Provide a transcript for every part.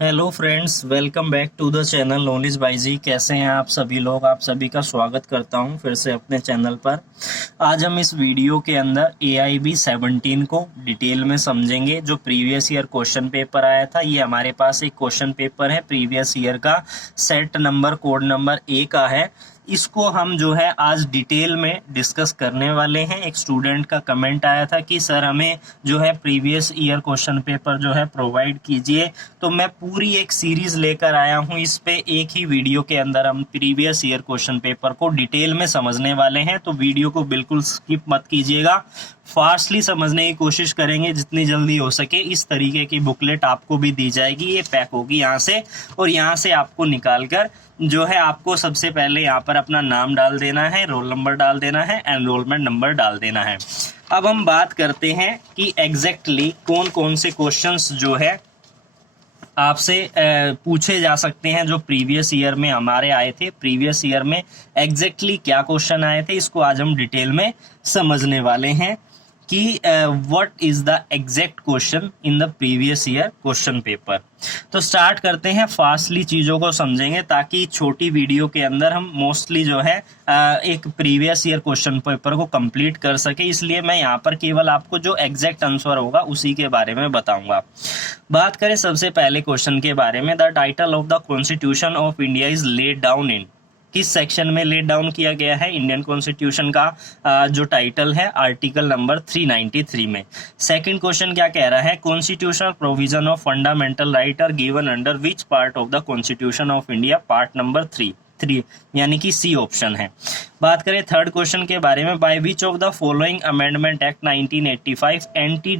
Hello friends, welcome back to the channel knowledge by G. कैसे हैं आप सभी लोग? आप सभी का स्वागत करता हूं फिर से अपने चैनल पर। आज हम इस वीडियो के अंदर AIB 17 को डिटेल में समझेंगे। जो प्रीवियस ईयर क्वेश्चन पेपर आया था, ये हमारे पास एक क्वेश्चन पेपर है प्रीवियस ईयर का, set number code number A का है। इसको हम जो है आज डिटेल में डिस्कस करने वाले हैं। एक स्टूडेंट का कमेंट आया था कि सर हमें जो है प्रीवियस ईयर क्वेश्चन पेपर जो है प्रोवाइड कीजिए, तो मैं पूरी एक सीरीज लेकर आया हूं। इस पे एक ही वीडियो के अंदर हम प्रीवियस ईयर क्वेश्चन पेपर को डिटेल में समझने वाले हैं, तो वीडियो को बिल्कुल स्किप मत कीजिएगा। फास्टली समझने की कोशिश करेंगे जितनी जल्दी हो सके। इस तरीके की बुकलेट आपको भी दी जाएगी, ये पैक होगी यहाँ से, और यहाँ से आपको निकाल कर जो है आपको सबसे पहले यहाँ पर अपना नाम डाल देना है, रोल नंबर डाल देना है, एनरोलमेंट नंबर डाल देना है। अब हम बात करते हैं कि एग्जैक्टली कौन कौन से क्वेश्चंस जो है आपसे पूछे जा सकते हैं, जो प्रीवियस ईयर में हमारे आए थे। प्रीवियस ईयर में एग्जैक्टली क्या क्वेश्चन आए थे, इसको आज हम डिटेल में समझने वाले हैं कि what is the exact question in the previous year question paper. तो स्टार्ट करते हैं, फास्टली चीज़ों को समझेंगे ताकि छोटी वीडियो के अंदर हम मोस्टली जो है एक प्रीवियस ईयर क्वेश्चन पेपर को कंप्लीट कर सके। इसलिए मैं यहाँ पर केवल आपको जो एग्जैक्ट आंसर होगा उसी के बारे में बताऊंगा। बात करें सबसे पहले क्वेश्चन के बारे में, the title of the constitution of India is laid down in. किस सेक्शन में लेट डाउन किया गया है इंडियन कॉन्स्टिट्यूशन का जो टाइटल है, आर्टिकल नंबर 393 में। सेकंड क्वेश्चन क्या कह रहा है, constitutional provision of fundamental right are given under which part of the constitution of India, part number 3 यानी कि सी ऑप्शन है। बात करें थर्ड क्वेश्चन के बारे में, by which of the following amendment act 1985 anti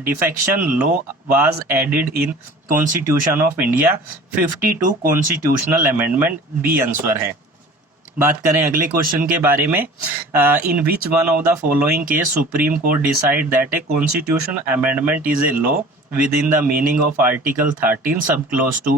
defection law was added in constitution of India. 52 constitutional amendment B answer है। बात करें अगले क्वेश्चन के बारे में, in which one of the following case Supreme Court decide that a constitution amendment is a law within the meaning of Article 13 subclause 2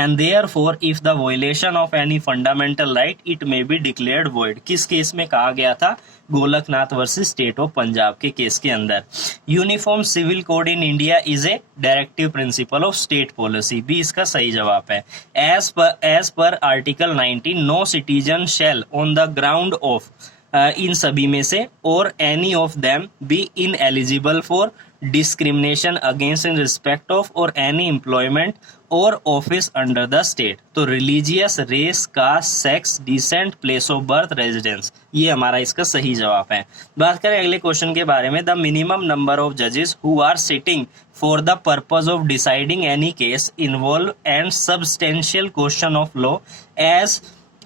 and therefore if the violation of any fundamental right it may be declared void। किस case में कहा गया था? Golaknath versus state of Punjab के case के अंदर। Uniform civil code in India is a directive principle of state policy, भी इसका सही जवाब है। As per article 19 no citizen shall on the ground of, इन सभी में से, और any of them be ineligible for discrimination against in respect of और एनी एम्प्लॉयमेंट और ऑफिस अंडर द स्टेट। तो religious, race, caste, sex, descent, place of birth, residence, ये हमारा इसका सही जवाब है। बात करें अगले क्वेश्चन के बारे में, द मिनिमम नंबर ऑफ जजेस who are sitting for the purpose of deciding any case involve and substantial question of law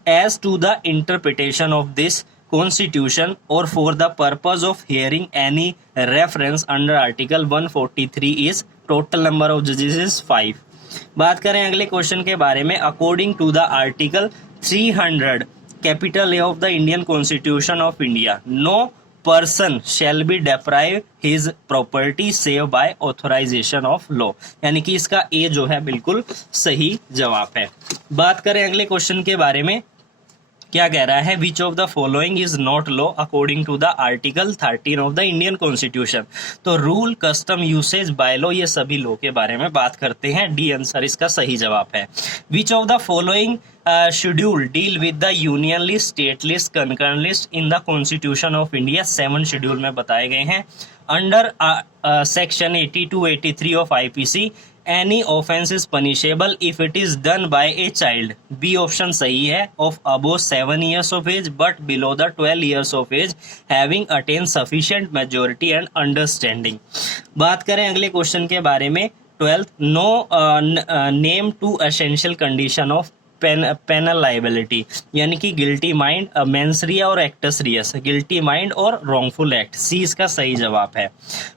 as to the interpretation of this constitution or for the purpose of hearing any reference under article 143 is total number of judges is 5। बात करें अगले question के बारे में, according to the article 300 capital A of the Indian constitution of India no person shall be deprive his property save by authorization of law, यानी कि इसका ए जो है बिल्कुल सही जवाब है। बात करें अगले क्वेश्चन के बारे में, क्या कह रहा है, which of the following is not law according to the article 13 of the Indian constitution. तो rule, custom, usage, by law, ये सभी लॉ के बारे में बात करते हैं। डी आंसर इसका सही जवाब है। Which of the following schedule deal with the union list, state list, concurrent list in the constitution of India. 7 schedule में बताए गए हैं। Under section 82-83 of IPC any offense is punishable if it is done by a child। B option सही है, of above 7 years of age but below the 12 years of age having attained sufficient majority and understanding। बात करें अगले question के बारे में, 12th, no name to essential condition of penal liability, यानी कि गिल्टी माइंड, मेंसरिया और एक्टस रियस, गिल्टी माइंड और रॉन्गफुल एक्ट, सी इसका सही जवाब है।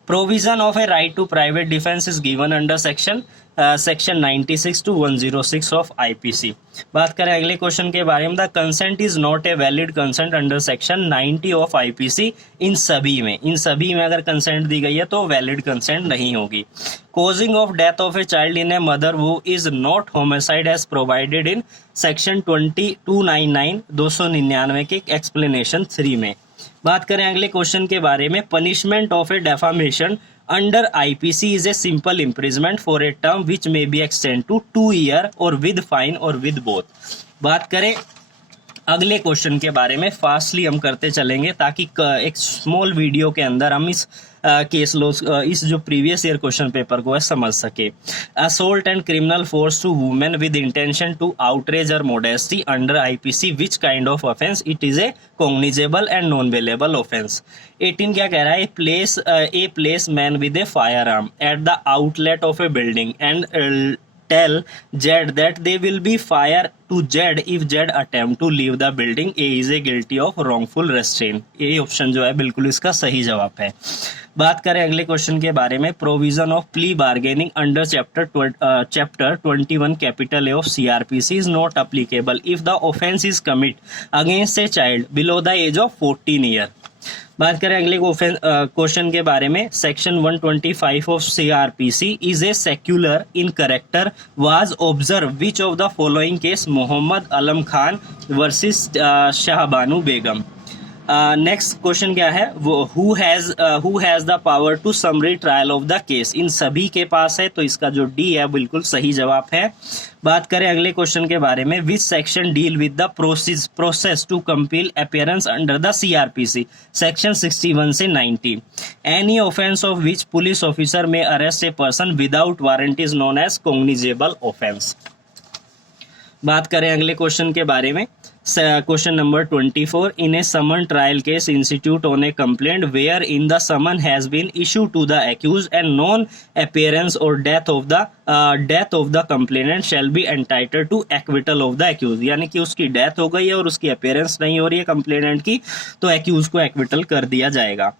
Provision of a right to private defence is given under section 96 to 106 of IPC। बात करें अगले क्वेश्चन के बारे में, the consent is not a valid consent under section 90 of IPC। इन सभी में अगर कंसेंट दी गई है तो वैलिड कंसेंट नहीं होगी। Causing of death of a child in a mother वो is not homicide as provided in section 299 299 के एक्सप्लेनेशन 3 में। बात करें अगले क्वेश्चन के बारे में, punishment of a defamation under IPC is a simple imprisonment for a term which may be extend to 2 year और विद फाइन और विद बोथ। बात करें अगले क्वेश्चन के बारे में, फास्टली हम करते चलेंगे ताकि एक स्मॉल वीडियो के अंदर हम इस केस लॉ इस जो प्रीवियस ईयर क्वेश्चन पेपर को है समझ सके। Assault and criminal force to women with intention to outrage और modesty under IPC which kind of offense, it is a cognizable and non bailable offense. 18 क्या कह रहा है, a place man with a firearm at the outlet of a building and tell Z that they will be fire to Z if Z attempt to leave the building. A is a guilty of wrongful restraint. ये option जो है बिल्कुल इसका सही जवाब है। बात करें अगले क्वेश्चन के बारे में, provision of plea bargaining under chapter 21 capital A of CrPC is not applicable if the offense is commit against a child below the age of 14 year. बात करें अगले क्वेश्चन के बारे में, section 125 of CrPC is a secular in character was observe which of the following case Mohammad Alam Khan versus Shah Bano Begum. Next question क्या है, वो who has the power to summary trial of the case, इन सभी के पास है, तो इसका जो डी है बिल्कुल सही जवाब है। बात करें अगले क्वेश्चन के बारे में, which section deal with the process to compel appearance under the CrPC, section 61 से 90। Any offense of which police officer may arrest a person without warrant is known as cognizable offense. बात करें अगले question के बारे में, question number 24, in a summon trial case institute on a complaint where in the summon has been issue to the accuse and non appearance और death of the complainant shall be entitled to acquittal of the accused, यानी कि उसकी death हो गई है और उसकी appearance नहीं हो रही है कंप्लेनेंट की, तो एक्यूज को एक्विटल कर दिया जाएगा।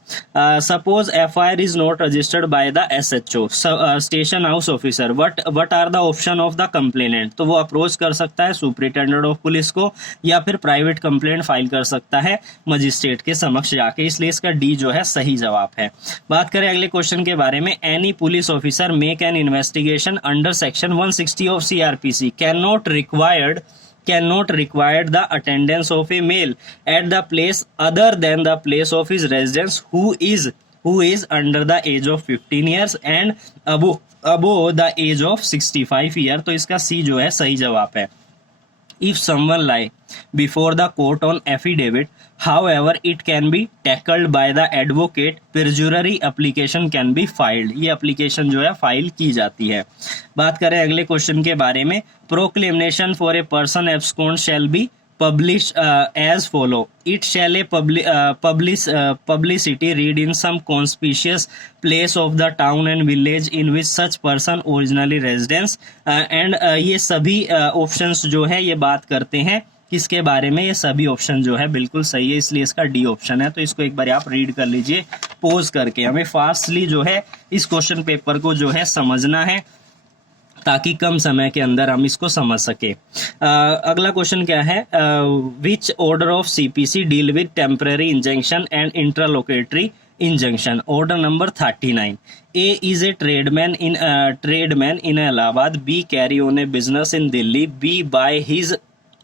Suppose FIR is not registered by the SHO station house officer, what are the option of the complainant, तो वो अप्रोच कर सकता है सुपरिटेंडेंट ऑफ पुलिस को या फिर प्राइवेट कंप्लेंट फाइल कर सकता है मजिस्ट्रेट के समक्ष जाके, इसलिए इसका डी जो है सही जवाब है। बात करें अगले क्वेश्चन के बारे में, any police officer make an investigation under section 160 of CrPC can not require the attendance of a male at the place other than the place of his residence who is under the age of 15 years and above the age of 65 year, तो इसका सी जो है सही जवाब है। If someone lie before the court on affidavit, however, it can be tackled by the advocate. Perjury application can be filed. ये application जो है फाइल की जाती है। बात करें अगले क्वेश्चन के बारे में, proclamation for a person abscond shall be published as follow. It shall a publicity read in some conspicuous place of the town and village in which such person originally residence. And ये सभी options जो है ये बात करते हैं किसके बारे में, ये सभी ऑप्शन जो है बिल्कुल सही है, इसलिए इसका डी ऑप्शन है। तो इसको एक बार आप रीड कर लीजिए पोज करके, हमें फास्टली जो है इस क्वेश्चन पेपर को जो है समझना है ताकि कम समय के अंदर हम इसको समझ सके। अगला क्वेश्चन क्या है, which order of CPC deal with temporary injunction and interlocutory injunction? Order number 39. A is a tradesman in Allahabad. B carry on a business in Delhi. B by his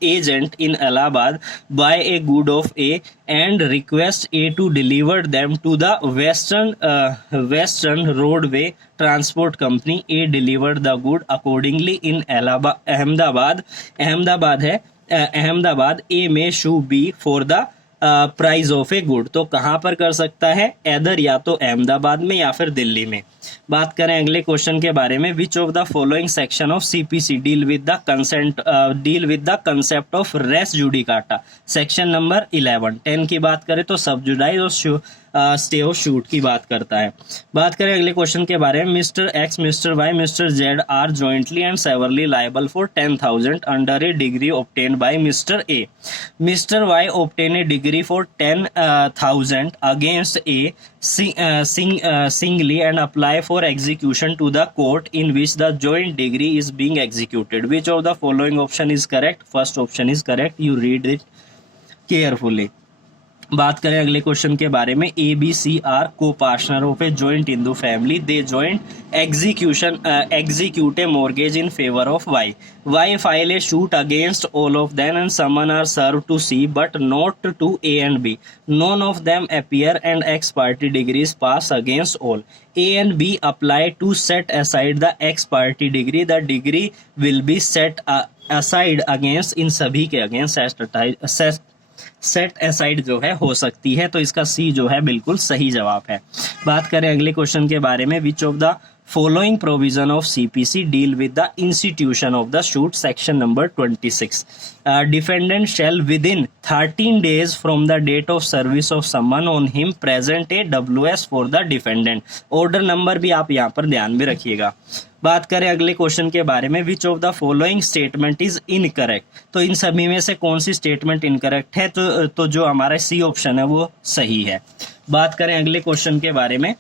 agent in Allahabad buy a good of A and request A to deliver them to the Western Roadway Transport Company. A delivered the good accordingly in Ahmedabad है Ahmedabad. A may sue B for the price of a good, तो कहाँ पर कर सकता है, either या तो अहमदाबाद में या फिर दिल्ली में। बात करें अगले क्वेश्चन के बारे में, which of the following section of CPC deal with the concept of res judicata, section number 11। 10 की बात करें तो सब जुडाइज और स्टे ऑफ शूट की बात करता है। बात करें अगले क्वेश्चन के बारे में, mister X, mister Y, mister Z are jointly and severally liable for 10,000 under a degree obtain by mister A. Mister Y obtain a degree for 10,000 against a singly and apply for execution to the court in which the joint degree is being executed. Which of the following option is correct? First option is correct. You read it carefully. बात करें अगले question के बारे में, A B C R को partner of a joint Hindu family, they joint execute a mortgage in favor of Y. Y file a suit against all of them and summon are served to C but not to A and B. None of them appear and X party degrees pass against all. A and B apply to set aside the X party degree. The degree will be set aside against, इन सभी के against set aside जो है हो सकती है, तो इसका सी जो है बिल्कुल सही जवाब है। बात करें अगले क्वेश्चन के बारे में, which of the following provision of CPC deal with the institution of the suit, section number 26। Defendant shall within 13 days from the date of service of summon on him present a WS for the defendant. Order number भी आप यहाँ पर ध्यान में रखिएगा। बात करें अगले क्वेश्चन के बारे में, which of the following statement is incorrect, तो इन सभी में से कौन सी स्टेटमेंट इनकरेक्ट है, तो जो हमारा सी ऑप्शन है वो सही है। बात करें अगले क्वेश्चन के बारे में,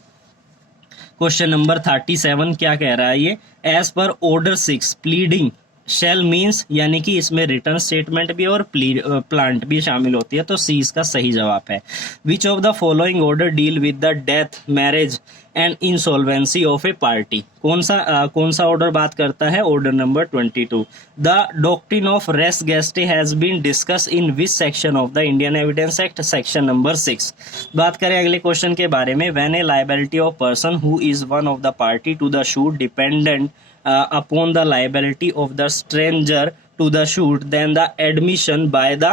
क्वेश्चन नंबर 37 क्या कह रहा है ये, as per order 6 pleading shell means, यानी कि इसमें रिटर्न स्टेटमेंट भी और प्लांट भी शामिल होती है, तो सी इसका सही जवाब है। Which of the following order deal with the death, marriage and insolvency of a party, कौन सा ऑर्डर बात करता है, order number 22। The doctrine of res gestae has been discuss in which section of the Indian evidence act, section number 6। बात करें अगले question के बारे में, when a liability of person who is one of the party to the suit dependent upon the liability of the stranger to the suit, then the admission by the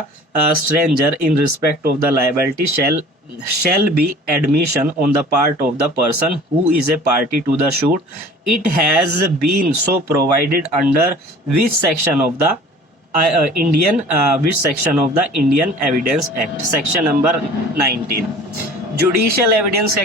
stranger in respect of the liability shall be admission on the part of the person who is a party to the suit. It has been so provided under which section of the Indian Evidence Act, section number 19। Judicial evidence का